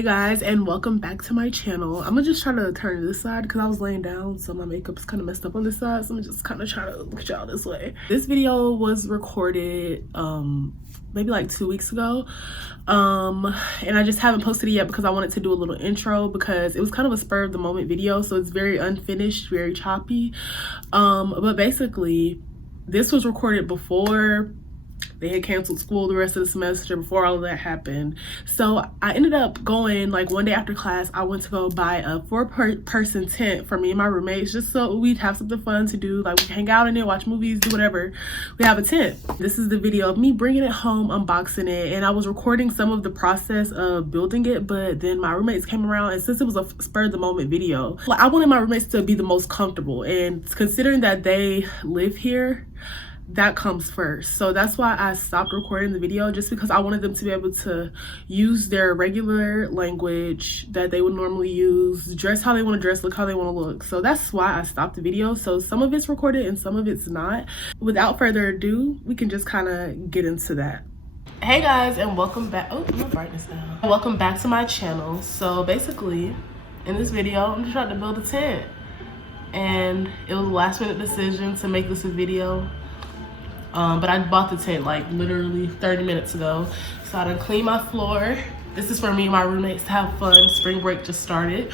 Hey guys, and welcome back to my channel. I'm gonna just try to turn this side because I was laying down, so my makeup's kind of messed up on this side, so I'm just kind of trying to look at y'all this way. This video was recorded maybe like 2 weeks ago, and I just haven't posted it yet because I wanted to do a little intro because it was kind of a spur of the moment video, so it's very unfinished, very choppy, but basically this was recorded before they had canceled school the rest of the semester, before all of that happened. So I ended up going, like, one day after class, I went to go buy a four-person tent for me and my roommates, just so we'd have something fun to do. Like, we could hang out in it, watch movies, do whatever. We have a tent. This is the video of me bringing it home, unboxing it, and I was recording some of the process of building it, but then my roommates came around, and since it was a spur-of-the-moment video, like, I wanted my roommates to be the most comfortable, and considering that they live here, that comes first. So that's why I stopped recording the video, just because I wanted them to be able to use their regular language that they would normally use, dress how they want to dress, look how they want to look. So that's why I stopped the video. So some of it's recorded and some of it's not. Without further ado, we can just kind of get into that. Hey guys, and welcome back. Oh, my brightness down. Welcome back to my channel. So basically, in this video, I'm just trying to build a tent, and it was a last minute decision to make this a video. But I bought the tent like literally 30 minutes ago. So I done cleaned my floor. This is for me and my roommates to have fun. Spring break just started.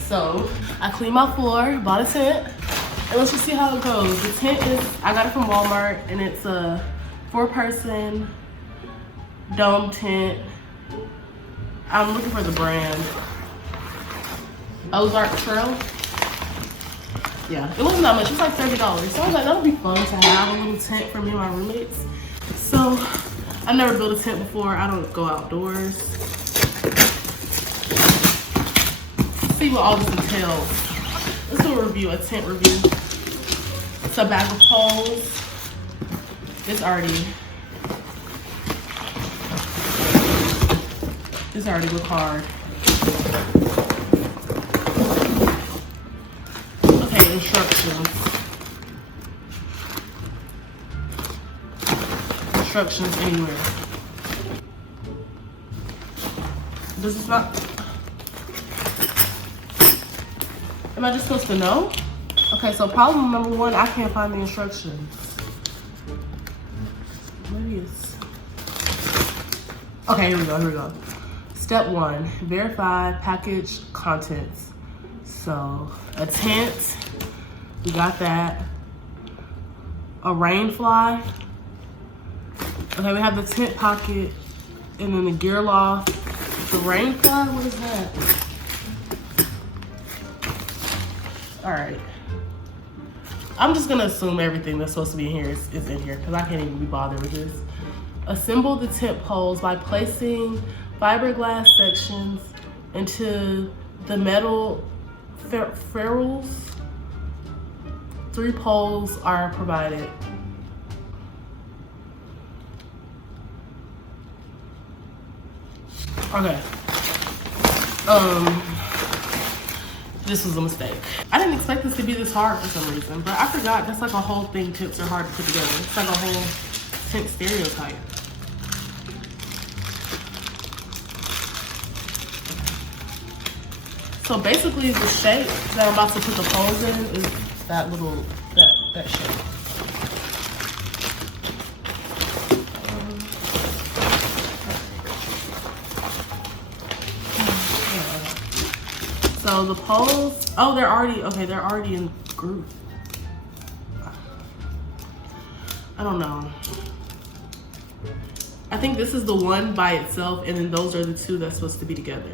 So I cleaned my floor, bought a tent, and let's just see how it goes. The tent is, I got it from Walmart, and it's a 4-person dome tent. I'm looking for the brand. OZARK Trail. Yeah, it wasn't that much. It was like $30. So I was like, that'll be fun to have a little tent for me and my roommates. So I've never built a tent before. I don't go outdoors. Let's see what all this entails. Let's do a review, a tent review. It's a bag of poles. It's already look hard. Instructions anywhere. Does this not? Am I just supposed to know? Okay, so problem number 1, I can't find the instructions. Maybe it's. Okay, here we go. Step 1, verify package contents. So a tent, we got that. A rain fly. Okay, we have the tent pocket, and then the gear loft. The rain fly, what is that? All right. I'm just gonna assume everything that's supposed to be in here is in here, because I can't even be bothered with this. Assemble the tent poles by placing fiberglass sections into the metal ferrules. 3 poles are provided. Okay. This was a mistake. I didn't expect this to be this hard for some reason, but I forgot that's like a whole thing. Tents are hard to put together. It's like a whole tent stereotype. So basically the shape that I'm about to put the poles in is that little, that shape. So the poles, oh, they're already in group. I don't know. I think this is the one by itself, and then those are the 2 that's supposed to be together.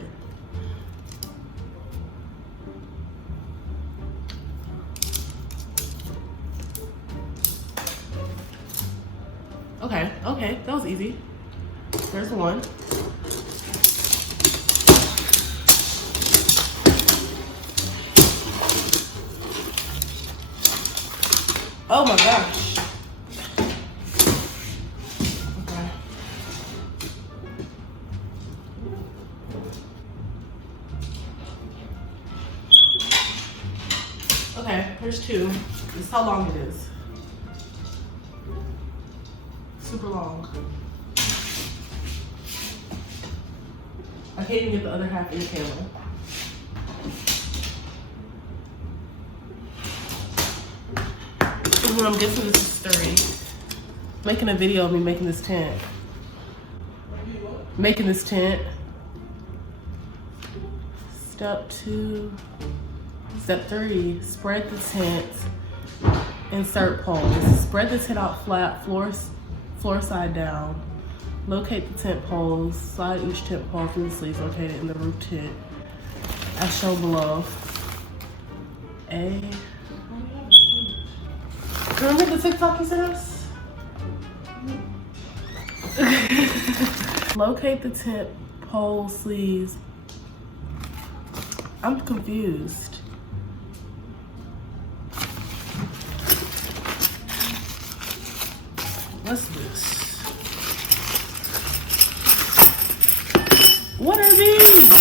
Okay, that was easy. There's the one. Oh my gosh. Okay. Okay, there's 2. This is how long it is. Super long. I can't even get the other half in the camera. I'm guessing this is 3. Making a video of me making this tent. Making this tent. Step 2. Step 3. Spread the tent. Insert poles. Spread the tent out flat, floor side down. Locate the tent poles. Slide each tent pole through the sleeves located in the roof tent, as shown below. A. Remember the TikTok you sent us? Locate the tent pole sleeves. I'm confused. What's this? What are these?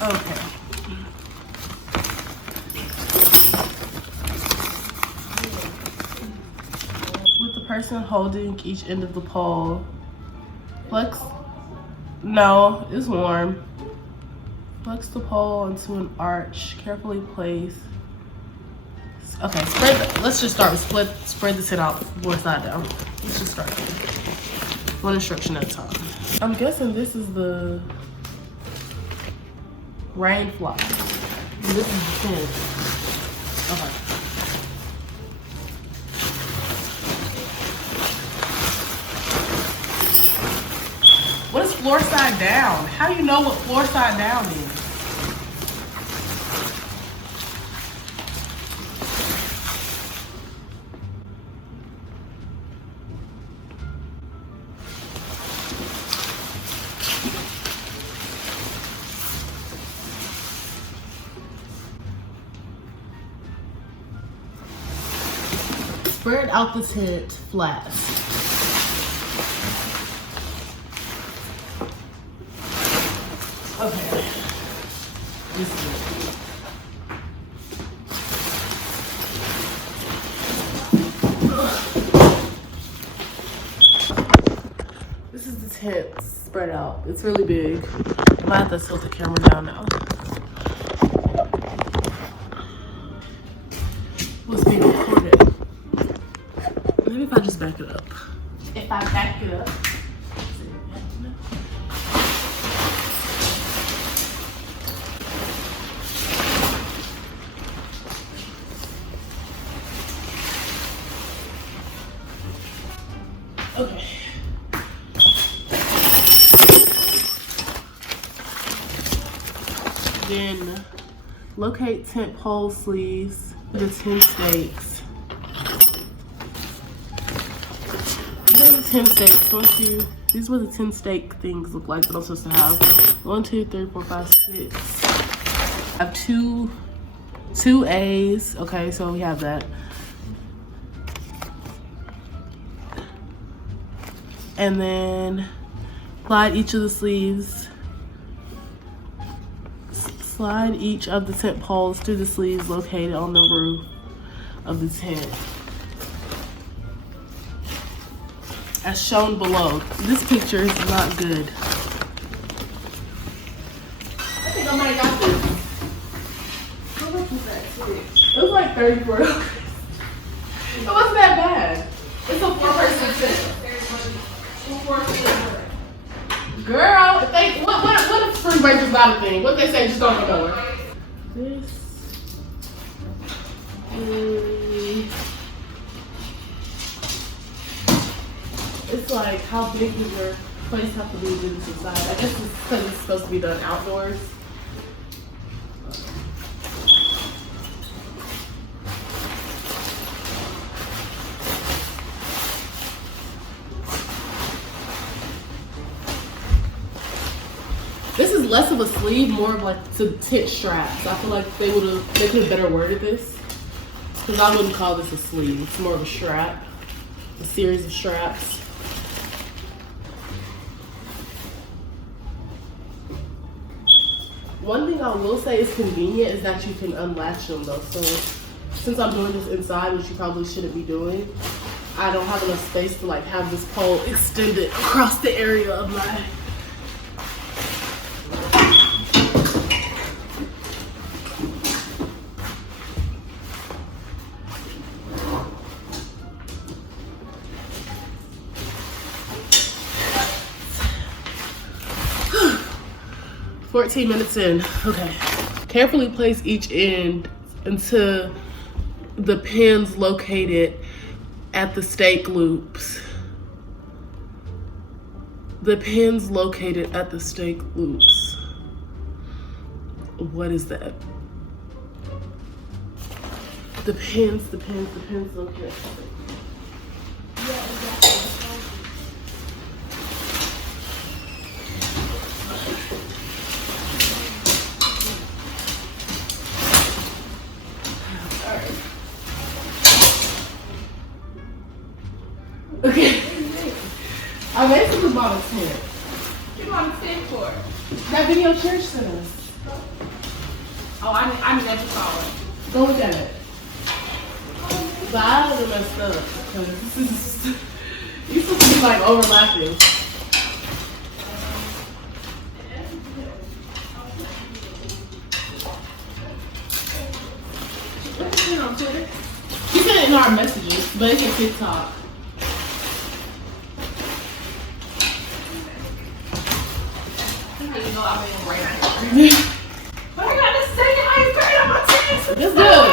Okay. With the person holding each end of the pole, flex. No, it's warm. Flex the pole into an arch. Carefully place. Okay, let's just start with spread the tent out, one side down. Let's just start. One instruction at a time. I'm guessing this is the rain fly. And this is the tent. Okay. What is floor side down? How do you know what floor side down is? Spread out the tent flat. Okay. This is it. This is the tent spread out. It's really big. I might have to tilt the camera down now. What's being recorded? Maybe if I just back it up. If I back it up. Okay. Then locate tent pole sleeves, the tent stakes. The 10 stakes. These are what the 10 stake things look like that I'm supposed to have. 1, 2, 3, 4, 5, 6. I have two A's. Okay, so we have that. And then slide each of the sleeves. Slide each of the tent poles through the sleeves located on the roof of the tent, as shown below. This picture is not good. I think I might got this. How much was that too? It was like $34. It wasn't that bad. It's a 4-person tent. Girl, if they what if spring break is not a thing? What they say, just don't go nowhere. This it's like, how big does your place have to be to this inside? I guess it's because it's supposed to be done outdoors. This is less of a sleeve, more of like to tent straps. I feel like they could have better worded this, because I wouldn't call this a sleeve. It's more of a strap, a series of straps. One thing I will say is convenient is that you can unlatch them though. So since I'm doing this inside, which you probably shouldn't be doing, I don't have enough space to like have this pole extended across the area of my. 14 minutes in. Okay. Carefully place each end into the pins located at the stake loops. The pins located at the stake loops. What is that? The pins located. Okay. I basically bought a tent. You bought a tent for? That video church sent us. Oh, I never saw it. Go look at it. But I don't know messed up because this is these supposed to be like overlapping. What's it on Twitter? She sent it in our messages, but it's a TikTok. You know I've been right. But I got this second ice cream on my teeth. It's good.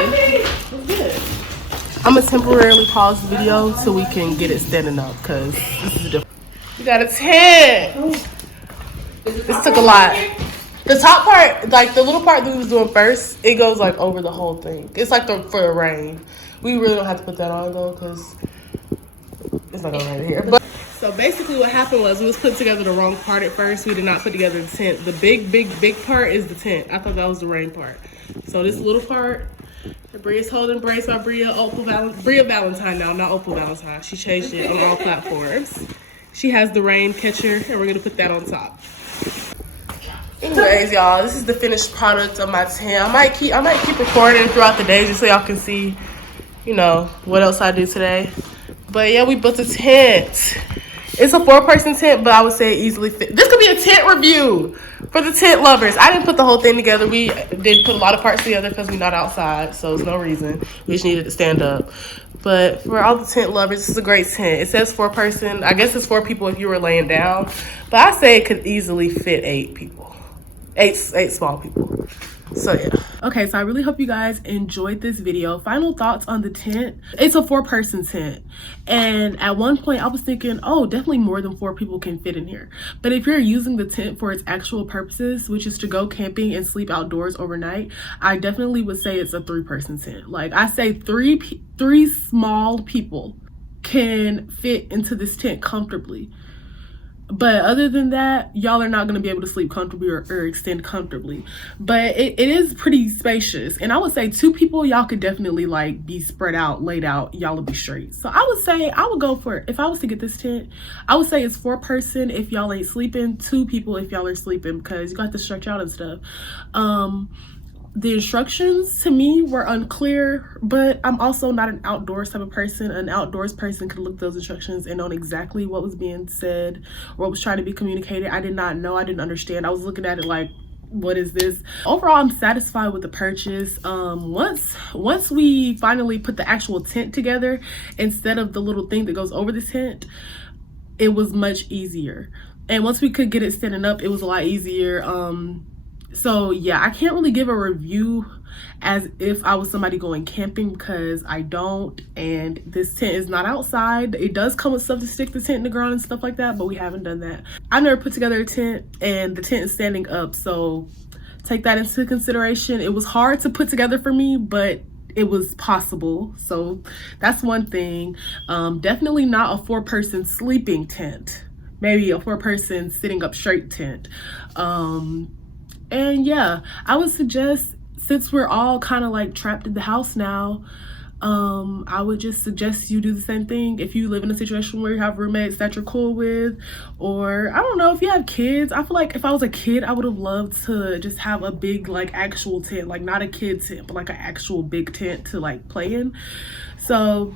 It's good. I'm gonna temporarily pause the video so we can get it standing up because this is different. We got a tent. This took a lot. The top part, like the little part that we was doing first, it goes like over the whole thing. It's like for the rain. We really don't have to put that on though because it's not gonna rain here. But so basically what happened was we was putting together the wrong part at first. We did not put together the tent. The big part is the tent. I thought that was the rain part. So this little part, Bria's holding braids by Bria Valentine now, not Opal Valentine. She changed it on all platforms. She has the rain catcher and we're gonna put that on top. Anyways, y'all, this is the finished product of my tent. I might keep recording throughout the day just so y'all can see, you know, what else I do today. But yeah, we built a tent. It's a 4-person tent, but I would say it easily fit. This could be a tent review for the tent lovers. I didn't put the whole thing together. We did put a lot of parts together because we're not outside, so there's no reason. We just needed to stand up. But for all the tent lovers, this is a great tent. It says 4-person. I guess it's 4 people if you were laying down. But I say it could easily fit 8 people. 8 small people. So yeah. Okay, so I really hope you guys enjoyed this video. Final thoughts on the tent. It's a 4-person tent. And at one point I was thinking, oh, definitely more than 4 people can fit in here. But if you're using the tent for its actual purposes, which is to go camping and sleep outdoors overnight, I definitely would say it's a 3-person tent. Like I say 3 small people can fit into this tent comfortably. But other than that, y'all are not going to be able to sleep comfortably or extend comfortably. But it is pretty spacious. And I would say 2 people, y'all could definitely like be spread out, laid out. Y'all would be straight. So I would say I would go for it. If I was to get this tent, I would say it's 4-person if y'all ain't sleeping, 2 people if y'all are sleeping because you got to stretch out and stuff. The instructions to me were unclear, but I'm also not an outdoors type of person. An outdoors person could look at those instructions and know exactly what was being said or what was trying to be communicated. I did not know. I didn't understand. I was looking at it like, what is this? Overall, I'm satisfied with the purchase. Once we finally put the actual tent together, instead of the little thing that goes over the tent, it was much easier. And once we could get it standing up, it was a lot easier. So yeah, I can't really give a review as if I was somebody going camping because I don't, and this tent is not outside. It does come with stuff to stick the tent in the ground and stuff like that, but we haven't done that. I've never put together a tent and the tent is standing up, so take that into consideration. It was hard to put together for me, but it was possible, so that's one thing. Definitely not a 4-person sleeping tent, maybe a 4-person sitting up straight tent. And yeah, I would suggest, since we're all kind of like trapped in the house now, I would just suggest you do the same thing. If you live in a situation where you have roommates that you're cool with, or I don't know, if you have kids. I feel like if I was a kid, I would have loved to just have a big like actual tent, like not a kid tent, but like an actual big tent to like play in. So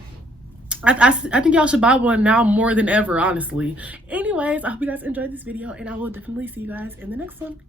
I think y'all should buy one now more than ever, honestly. Anyways, I hope you guys enjoyed this video, and I will definitely see you guys in the next one.